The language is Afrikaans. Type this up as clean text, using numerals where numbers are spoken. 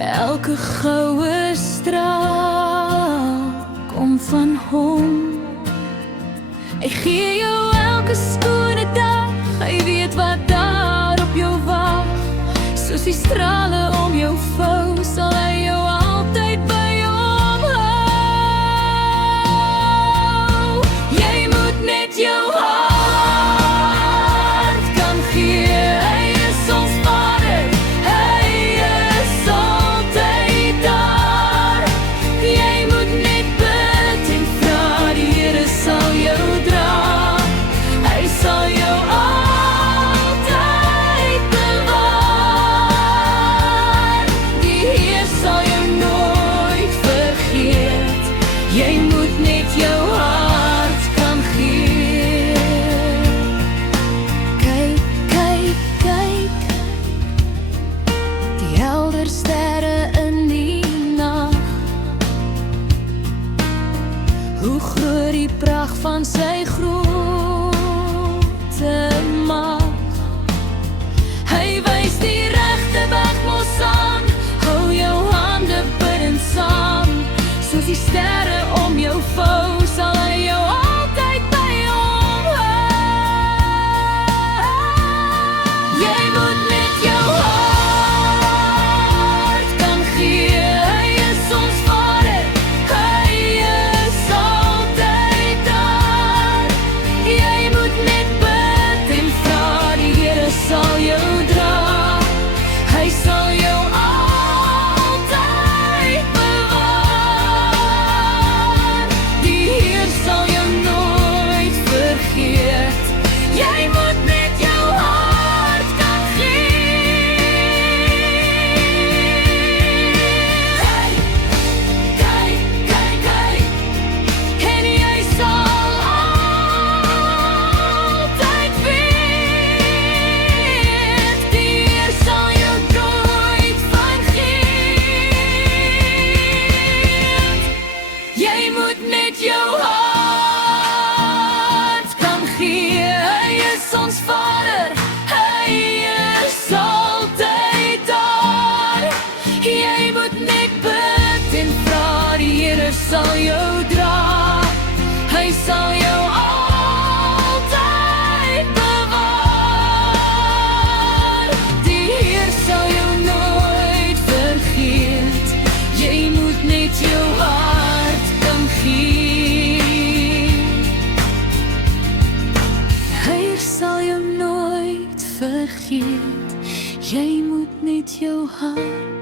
Elke goue straal kom van hom. Hy gee jou elke skone dag, hy weet wat daar op jou wag. Soos die strale om jou vou, sal hy jou altyd by hom hou. Jy moet net jou hart kan gee, hy is ons Vader, hy is altyd daar. Jy moet net bid en vra, die Here sal jou dra. Hy sal jou altyd bewaar. Die Heer sal jou nooit vergeet. Jy moet net jou hart kan gee. Kyk, kyk, kyk, die helder sterre in die nag. Hoe groot die pragt van sy grote mag. Hy wys die regte weg mos aan, hou jou hande bidend saam. Soos die sterre om jou vou, sal hy jou altyd by hom hou. Jy moet net jou hart kan gee, hy is ons Vader, hy is altyd daar. Jy moet net bid en vra, die Here sal jou dra. Hy sal jou altyd bewaar. Die Heer sal jou nooit vergeet. Jy moet net jou hart kan gee. Kyk, kyk, kyk, kyk, en jy sal altyd weet. Die Heer sal jou nooit vergeet. Jy moet net jou hart kan gee, hy is ons Vader, hy is altyd daar. Jy moet net bid en vra, die Here sal jou dra. Hy sal jou altyd bewaar. Die Heer sal jou nooit vergeet. Jy moet net jou hart kan gee. Hy sal jou nooit vergeet. Jy moet net jou hart